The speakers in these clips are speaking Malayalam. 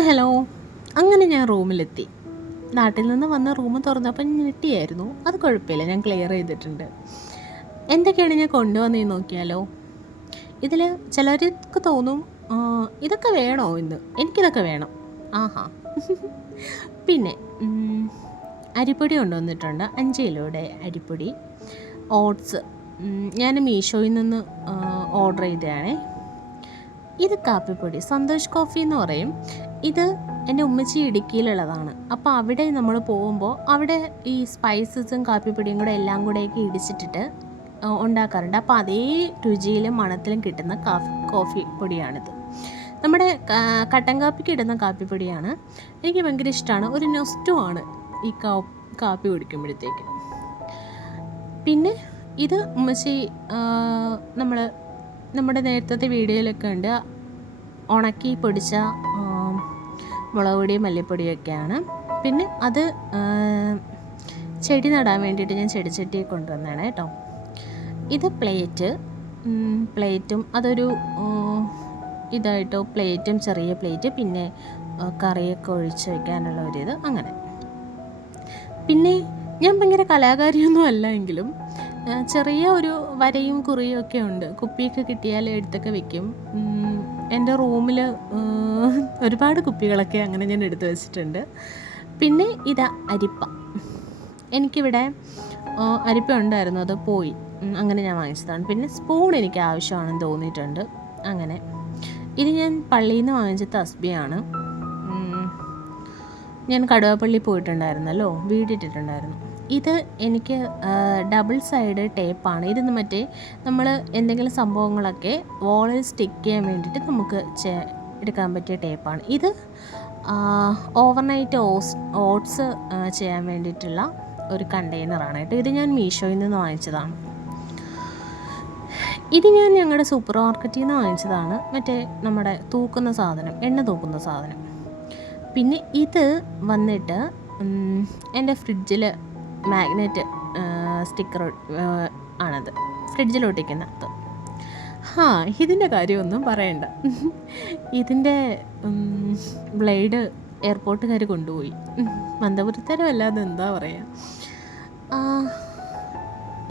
ഹലോ. അങ്ങനെ ഞാൻ റൂമിലെത്തി. നാട്ടിൽ നിന്ന് വന്ന റൂം തുറന്നപ്പോൾ ഞെട്ടിയായിരുന്നു. അത് കുഴപ്പമില്ല ഞാൻ ക്ലിയർ ചെയ്തിട്ടുണ്ട്. എന്തൊക്കെയാണ് ഞാൻ കൊണ്ടുവന്നതെന്ന് നോക്കിയാലോ? ഇതിൽ ചിലർക്ക് തോന്നും ഇതൊക്കെ വേണോ എന്ന് എനിക്കിതൊക്കെ വേണം. ആഹാ. പിന്നെ അരിപ്പൊടി കൊണ്ടുവന്നിട്ടുണ്ട്. അഞ്ച് കിലോയുടെ അരിപ്പൊടി. ഓട്സ്. ഞാൻ മീഷോയിൽ നിന്ന് ഓർഡർ ചെയ്തതാണേ. ഇത് കാപ്പിപ്പൊടി സന്തോഷ് കോഫി എന്ന് പറയും. ഇത് എന്റെ ഉമ്മച്ചി ഇടുക്കിയിലുള്ളതാണ്. അപ്പോൾ അവിടെ നമ്മൾ പോകുമ്പോൾ അവിടെ ഈ സ്പൈസസും കാപ്പിപ്പൊടിയും കൂടെ എല്ലാം കൂടെയൊക്കെ ഇടിച്ചിട്ടിട്ട് ഉണ്ടാക്കാറുണ്ട്. അപ്പോൾ അതേ രുചിയിലും മണത്തിലും കിട്ടുന്ന കാഫി കോഫി പൊടിയാണിത്. നമ്മുടെ കട്ടൻ കാപ്പിക്ക് ഇടുന്ന കാപ്പിപ്പൊടിയാണ് എനിക്ക് ഭയങ്കര ഇഷ്ടമാണ്. ഒരു നൊസ്റ്റുമാണ് ഈ കാപ്പി കുടിക്കുമ്പോഴത്തേക്ക്. പിന്നെ ഇത് ഉമ്മച്ചി നമ്മൾ നമ്മുടെ നേരത്തെ വീഡിയോയിലൊക്കെ ഉണ്ട്. ഉണക്കി പൊടിച്ച മുളക് പൊടിയും മല്ലിപ്പൊടിയൊക്കെയാണ് പിന്നെ അത് ചെടി നടാൻ വേണ്ടിയിട്ട് ഞാൻ ചെടിച്ചട്ടി കൊണ്ടുവന്നതാണ് കേട്ടോ. ഇത് പ്ലേറ്റ് പ്ലേറ്റും അതൊരു ഇതായിട്ടോ പ്ലേറ്റും ചെറിയ പ്ലേറ്റ് പിന്നെ കറിയൊക്കെ ഒഴിച്ച് വയ്ക്കാനുള്ള ഒരിത് അങ്ങനെ. പിന്നെ ഞാൻ ഭയങ്കര കലാകാരിയൊന്നും അല്ല എങ്കിലും ചെറിയ ഒരു വരയും കുറിയും ഒക്കെ ഉണ്ട്. കുപ്പിയൊക്കെ കിട്ടിയാൽ എടുത്തൊക്കെ വെക്കും. എന്റെ റൂമിൽ ഒരുപാട് കുപ്പികളൊക്കെ അങ്ങനെ ഞാൻ എടുത്തു വെച്ചിട്ടുണ്ട്. പിന്നെ ഇതാ അരിപ്പ. എനിക്കിവിടെ അരിപ്പ ഉണ്ടായിരുന്നു. അത് പോയി. അങ്ങനെ ഞാൻ വാങ്ങിച്ചതാണ്. പിന്നെ സ്പൂൺ എനിക്ക് ആവശ്യമാണെന്ന് തോന്നിയിട്ടുണ്ട്. അങ്ങനെ. ഇത് ഞാൻ പള്ളിയിൽ നിന്ന് വാങ്ങിച്ച തസ്ബിയാണ് ഞാൻ കടുവാപ്പള്ളി പോയിട്ടുണ്ടായിരുന്നല്ലോ. വീടിട്ടിട്ടുണ്ടായിരുന്നു ഇത് എനിക്ക് ഡബിൾ സൈഡ് ടേപ്പാണ് ഇത് മറ്റേ നമ്മൾ എന്തെങ്കിലും സംഭവങ്ങളൊക്കെ വോളിൽ സ്റ്റിക്ക് ചെയ്യാൻ വേണ്ടിയിട്ട് നമുക്ക് എടുക്കാൻ പറ്റിയ ടേപ്പാണ് ഇത് ഓവർനൈറ്റ് ഓസ് ഓട്സ് ചെയ്യാൻ വേണ്ടിയിട്ടുള്ള ഒരു കണ്ടെയ്നറാണ് കേട്ടോ. ഇത് ഞാൻ മീഷോയിൽ നിന്ന് വാങ്ങിച്ചതാണ്. ഇത് ഞാൻ ഞങ്ങളുടെ സൂപ്പർ മാർക്കറ്റിൽ നിന്ന് വാങ്ങിച്ചതാണ്. മറ്റേ നമ്മുടെ തൂക്കുന്ന സാധനം എണ്ണ തൂക്കുന്ന സാധനം. പിന്നെ ഇത് വന്നിട്ട് എന്റെ ഫ്രിഡ്ജിൽ മാഗ്നറ്റ് സ്റ്റിക്കർ ആണത്. ഫ്രിഡ്ജിൽ ഒട്ടിക്കുന്നത് ഹാ ഇതിന്റെ കാര്യമൊന്നും പറയണ്ട. ഇതിന്റെ ബ്ലേഡ് എയർപോർട്ടുകാർ കൊണ്ടുപോയി. മന്ദപുരത്തരമല്ലാതെ എന്താ പറയുക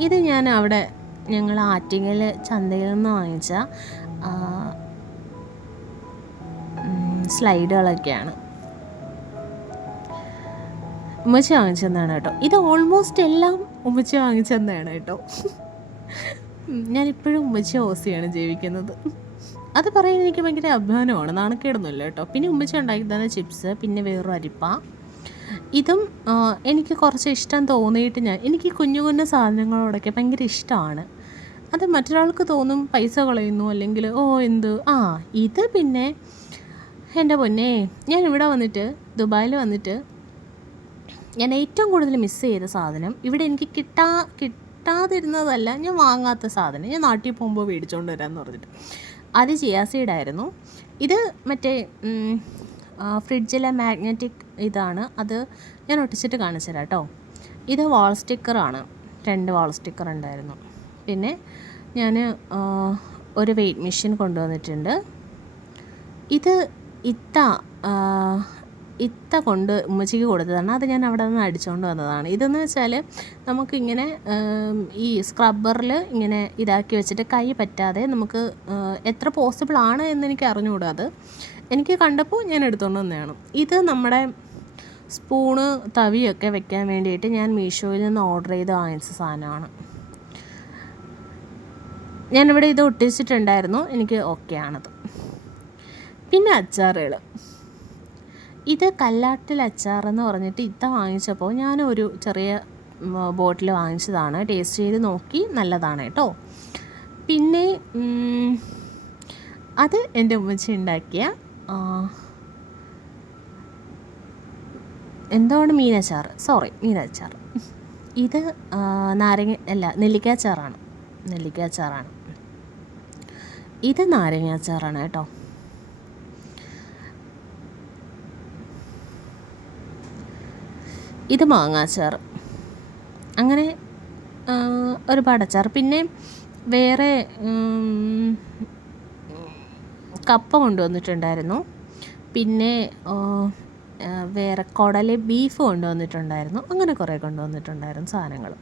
ഇത് ഞാൻ അവിടെ ഞങ്ങൾ ആറ്റിങ്ങൽ ചന്തയിൽ നിന്ന് വാങ്ങിച്ച സ്ലൈഡുകളൊക്കെയാണ്. ഉമ്മച്ചി വാങ്ങിച്ചെന്നാണ് കേട്ടോ. ഇത് ഓൾമോസ്റ്റ് എല്ലാം ഉമ്മച്ച വാങ്ങിച്ചെന്നാണ് കേട്ടോ. ഞാനിപ്പോഴും ഉമ്മച്ച ഓസിയാണ് ജീവിക്കുന്നത്. അത് പറയാൻ എനിക്ക് ഭയങ്കര അഭിമാനമാണ്. നാണക്കേടൊന്നുമില്ല കേട്ടോ. പിന്നെ ഉമ്മച്ച ഉണ്ടാക്കി ചിപ്സ് പിന്നെ വേറൊരു അരിപ്പ. ഇതും എനിക്ക് കുറച്ച് ഇഷ്ടം തോന്നിയിട്ട് ഞാൻ എനിക്ക് കുഞ്ഞു കുഞ്ഞു സാധനങ്ങളോടൊക്കെ ഭയങ്കര ഇഷ്ടമാണ്. അത് മറ്റൊരാൾക്ക് തോന്നും പൈസ കളയുന്നു അല്ലെങ്കിൽ ഓ എന്ത്? ആ ഇത് പിന്നെ എന്റെ പൊന്നേ ഞാൻ ഇവിടെ വന്നിട്ട് ദുബായിൽ വന്നിട്ട് ഞാൻ ഏറ്റവും കൂടുതൽ മിസ് ചെയ്ത സാധനം ഇവിടെ എനിക്ക് കിട്ടാ കിട്ടാതിരുന്നതല്ല ഞാൻ വാങ്ങാത്ത സാധനം. ഞാൻ നാട്ടിൽ പോകുമ്പോൾ മേടിച്ചുകൊണ്ട് വരാമെന്ന് പറഞ്ഞിട്ട്. അത് ജിയാസീഡായിരുന്നു ഇത് മറ്റേ ഫ്രിഡ്ജിലെ മാഗ്നറ്റിക് ഇതാണ്. അത് ഞാൻ ഒട്ടിച്ചിട്ട് കാണിച്ചു തരാം കേട്ടോ ഇത് വാൾ സ്റ്റിക്കറാണ് രണ്ട് വാൾ സ്റ്റിക്കർ ഉണ്ടായിരുന്നു. പിന്നെ ഞാൻ ഒരു വെയിറ്റ് മെഷീൻ കൊണ്ടുവന്നിട്ടുണ്ട്. ഇത് ഇത്ത ഇത്ത കൊണ്ട് ഉമ്മച്ചിക്ക് കൊടുത്തതാണ്. അത് ഞാൻ അവിടെ നിന്ന് അടിച്ചുകൊണ്ട് വന്നതാണ്. ഇതെന്ന് വെച്ചാൽ നമുക്കിങ്ങനെ ഈ സ്ക്രബ്ബറിൽ ഇങ്ങനെ ഇതാക്കി വെച്ചിട്ട് കൈ പറ്റാതെ നമുക്ക് എത്ര പോസിബിൾ ആണ് എന്ന് എനിക്ക് അറിഞ്ഞുകൂടാ അത്. എനിക്ക് കണ്ടപ്പോൾ ഞാൻ എടുത്തുകൊണ്ട് വന്നതാണ്. ഇത് നമ്മുടെ സ്പൂണ് തവിയൊക്കെ വെക്കാൻ വേണ്ടിയിട്ട് ഞാൻ മീഷോയിൽ നിന്ന് ഓർഡർ ചെയ്ത് വാങ്ങിച്ച സാധനമാണ്. ഞാനിവിടെ ഇത് ഒട്ടിച്ചിട്ടുണ്ടായിരുന്നു. എനിക്ക് ഓക്കെ ആണത്. പിന്നെ അച്ചാറുകൾ ഇത് കല്ലാട്ടിൽ അച്ചാർ എന്ന് പറഞ്ഞിട്ട് ഇത്ത വാങ്ങിച്ചപ്പോൾ ഞാനൊരു ചെറിയ ബോട്ടിൽ വാങ്ങിച്ചതാണ്. ടേസ്റ്റ് ചെയ്ത് നോക്കി നല്ലതാണ് കേട്ടോ. പിന്നെ അത് എന്റെ ഉമ്മച്ചി ഉണ്ടാക്കിയ എന്താണ് മീനച്ചാർ? സോറി മീനച്ചാർ. ഇത് നാരങ്ങ അല്ല നെല്ലിക്കാച്ചാറാണ്. നെല്ലിക്കാച്ചാറാണ്. ഇത് നാരങ്ങാച്ചാറാണ് കേട്ടോ. ഇത് മാങ്ങാച്ചാർ അങ്ങനെ ഒരുപാട് അച്ചാർ. പിന്നെ വേറെ കപ്പ കൊണ്ടുവന്നിട്ടുണ്ടായിരുന്നു. പിന്നെ വേറെ കുടൽ ബീഫ് കൊണ്ടുവന്നിട്ടുണ്ടായിരുന്നു. അങ്ങനെ കുറേ കൊണ്ടുവന്നിട്ടുണ്ടായിരുന്നു സാധനങ്ങൾ.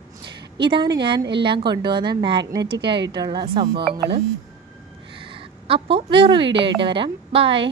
ഇതാണ് ഞാൻ എല്ലാം കൊണ്ടുവന്ന മാഗ്നറ്റിക് ആയിട്ടുള്ള സംഭവങ്ങൾ. അപ്പോൾ വേറൊരു വീഡിയോ ആയിട്ട് വരാം. ബായ്